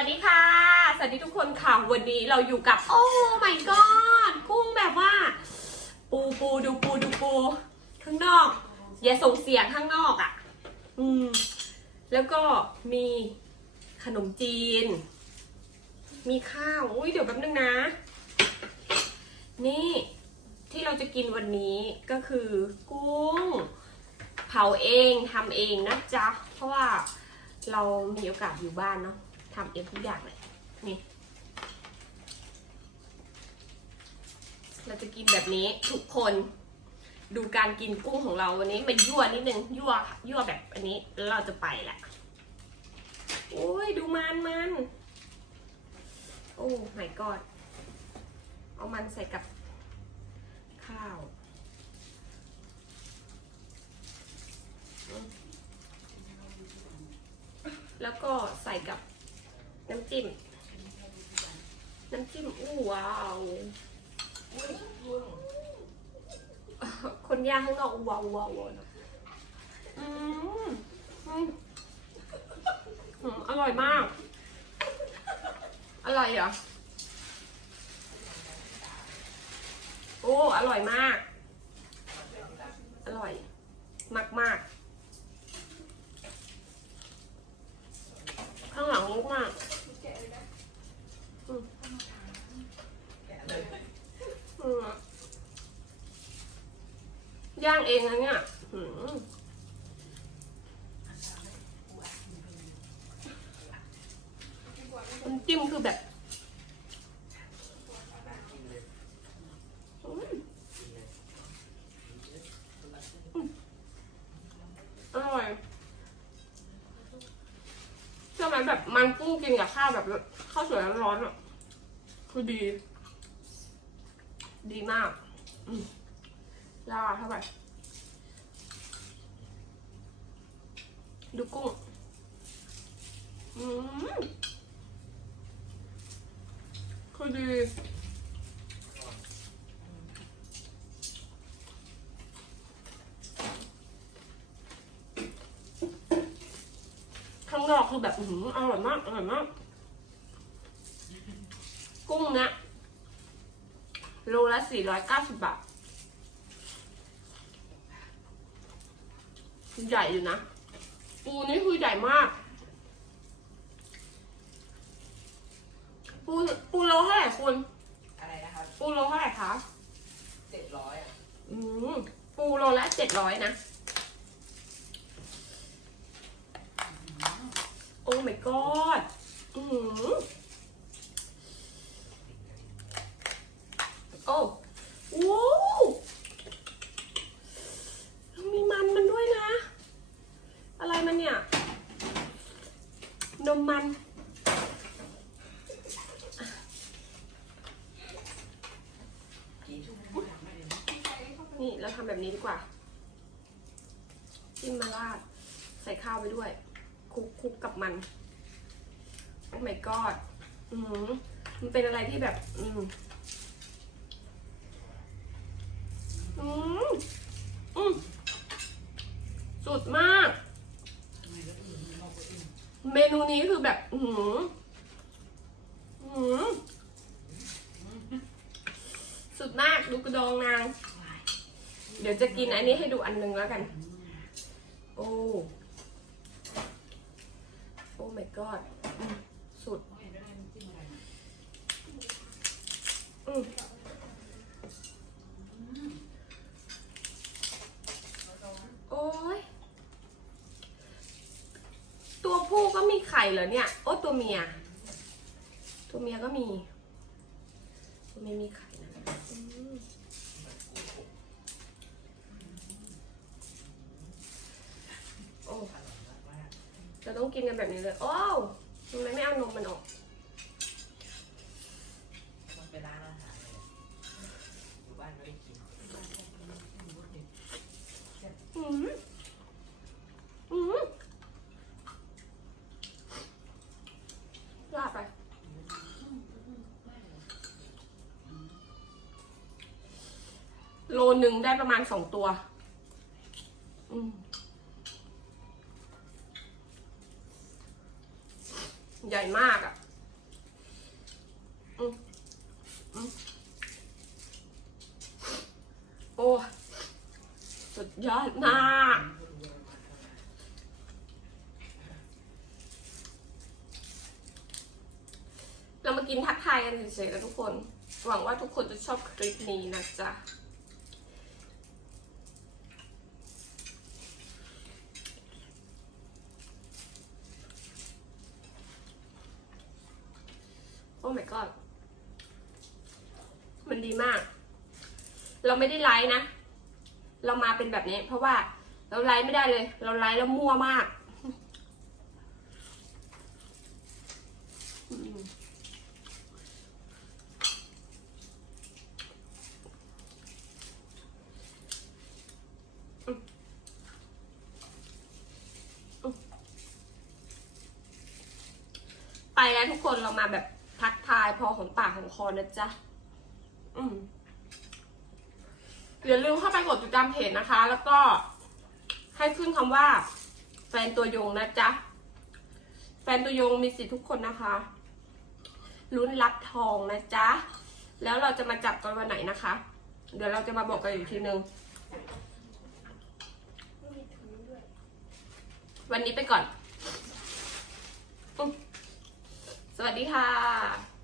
สวัสดีค่ะ สวัสดีทุกคนค่ะ วันนี้เราอยู่กับ โอ้ my god กุ้งแบบว่า ปูปูดูปูดูปู ข้างนอก อย่าส่งเสียงข้างนอกอะ่ะ อืม แล้วก็มีขนมจีน มีข้าว อุ้ยเดี๋ยวแป๊บนึงนะ นี่ที่เราจะกินวันนี้ก็คือกุ้ง เผาเองทำเองนะจ๊ะ เพราะว่าเรามีโอกาสอยู่บ้านเนาะ ทำเองทุกอย่างเลยนี่ เราจะกินแบบนี้ทุกคนดูการกินกุ้งของเราวันนี้มันยั่วนิดนึงยั่วยั่วแบบอันนี้แล้วเราจะไปแหละโอ้ยดูมันมันโอ้ my god เอามันใส่กับข้าวแล้วก็ใส่กับ น้ำจิ้ม น้ำจิ้มอู้ว้าว คนย่างข้างนอกว้าวว้าวว้าวอืมอืมอืมอร่อยมาก อร่อยเหรอ โอ้ อร่อยมาก อร่อย มากมากๆข้างหลังลุกมากอืมอืม ย่างเองนะเนี่ยน้ำจิ้มคือแบบอืมอืมอร่อยใช่ไหมแบบมันกุ้งกินกับข้าวแบบข้าวสวยร้อนๆอะ คือดี ดีมาก อืมลาเท่าไหร่ ดูกุ้งอืมคือดีข้างนอกคือแบบอื้อร่อยมากอร่อยมาก กุ้งเนะโลละสี่ร้อยเก้าสิบบาท ใหญ่อยู่นะ ปูนี่คือใหญ่มาก ปูปูโลเท่าไหร่คุณอะไรนะครับปูโลเท่าไหร่คะเจ็ดร้อยอะอืมปูโลละเจ็ดร้อยนะโอ้ my god อือหือโอ้โว้วมีมันมันด้วยนะ อะไรมันเนี่ย นมมัน กี่ทุ่ม นี่เราทำ แบบนี้ดีกว่าจิ้มมาราดใส่ข้าวไปด้วยคลุกคุกกับมันโอ้ my god อือหือมันเป็นอะไรที่แบบ อืมอืมอืมสุดมาก เมนูนี้คือแบบ อือหืออือหือสุดมากดูกระดองนาง เดี๋ยวจะกินอันนี้ให้ดูอันหนึงแล้วกัน โอ้ โอ้ my god อืมสุด อืมโอ้ย ตัวผู้ก็มีไข่เหรอเนี่ย โอ้ตัวเมีย ตัวเมียก็มี ตัวเมียมีไข่นะอืม โอ้เราต้อง กินกันแบบนี้เลย โอ้วทำไมไม่เอานมมันออกองไปร้านอาหารเลยอยู่บ้านไม่ได้กินอืมอืมลาไป โลหนึ่งได้ประมาณสองตัว ใหญ่มากอะ่ะอืมอืมโอ้สุดยอดมากเรามากินทักทายกันเฉยๆนะทุกคน หวังว่าทุกคนจะชอบคลิปนี้นะจ๊ะ อ้ my god มันดีมาก เราไม่ได้ไลฟ์นะ เรามาเป็นแบบนี้ เพราะว่าเราไลฟ์ไม่ได้เลย เราไลฟ์แล้วมั่วมากไปแล้วทุกคนเรามาแบบายพอของปากของคอนะจ๊ะ อืมอย่าลืมเข้าไปกดติดตามเพจนะคะ แล้วก็ให้ขึ้นคำว่า แฟนตัวยงนะจ๊ะ แฟนตัวยงมีสิทธิ์ทุกคนนะคะลุ้นรับทองนะจ๊ะ แล้วเราจะมาจับกันวันไหนนะคะ เดี๋ยวเราจะมาบอกกันอีกทีนึง วันนี้ไปก่อนอสวัสดีค่ะ